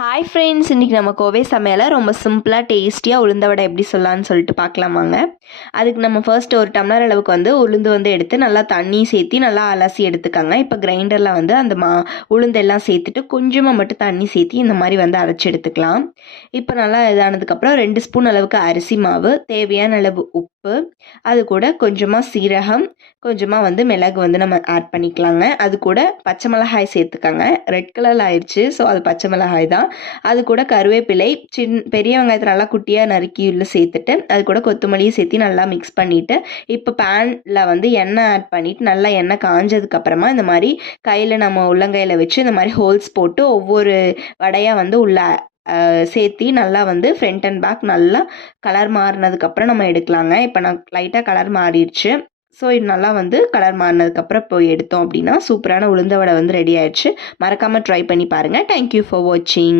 Hi friends, இன்றைக்கி நம்ம கோவை சமையலை ரொம்ப சிம்பிளாக டேஸ்டியாக உளுந்த வடை எப்படி சொல்லலான்னு சொல்லிட்டு பார்க்கலாமாங்க. அதுக்கு நம்ம ஃபர்ஸ்ட் ஒரு டம்ளர் அளவுக்கு உளுந்து எடுத்து நல்லா தண்ணி சேர்த்தி நல்லா அலசி எடுத்துக்காங்க. இப்போ கிரைண்டரில் அந்த உளுந்தெல்லாம் சேர்த்துட்டு கொஞ்சமாக மட்டும் தண்ணி சேர்த்தி இந்த மாதிரி அரைச்சி எடுத்துக்கலாம். இப்போ நல்லா இதானதுக்கப்புறம் 2 ஸ்பூன் அளவுக்கு அரிசி மாவு, தேவையான அளவு உப்பு, அது கூட கொஞ்சமாக சீரகம், கொஞ்சமாக மிளகு நம்ம ஆட் பண்ணிக்கலாங்க. அது கூட பச்சை மிளகாய் சேர்த்துக்காங்க. ரெட் கலரில் ஆயிடுச்சு, ஸோ அது பச்சை மிளகாய் தான். அது கூட கருவேப்பிலை, பெரிய வெங்காயத்தை நல்லா குட்டியாக நறுக்கி உள்ள சேர்த்துட்டு அது கூட கொத்தமல்லியும் சேர்த்து நல்லா மிக்ஸ் பண்ணிவிட்டு இப்போ பேனில் எண்ணெய் ஆட் பண்ணிவிட்டு நல்லா எண்ணெய் காஞ்சதுக்கப்புறமா இந்த மாதிரி கையில் நம்ம உள்ளங்கையில் வச்சு இந்த மாதிரி ஹோல்ஸ் போட்டு ஒவ்வொரு வடையாக உள்ள சேர்த்தி நல்லா ஃப்ரண்ட் அண்ட் பேக் நல்லா கலர் மாறினதுக்கப்புறம் நம்ம எடுக்கலாங்க. இப்போ நான் லைட்டாக கலர் மாறிடுச்சு. ஸோ இது நல்லா கலர் மாறினதுக்கப்புறம் இப்போ எடுத்தோம் அப்படின்னா சூப்பரான உளுந்த வடை ரெடி ஆயிடுச்சு. மறக்காமல் ட்ரை பண்ணி பாருங்கள். தேங்க்யூ ஃபார் வாட்சிங்.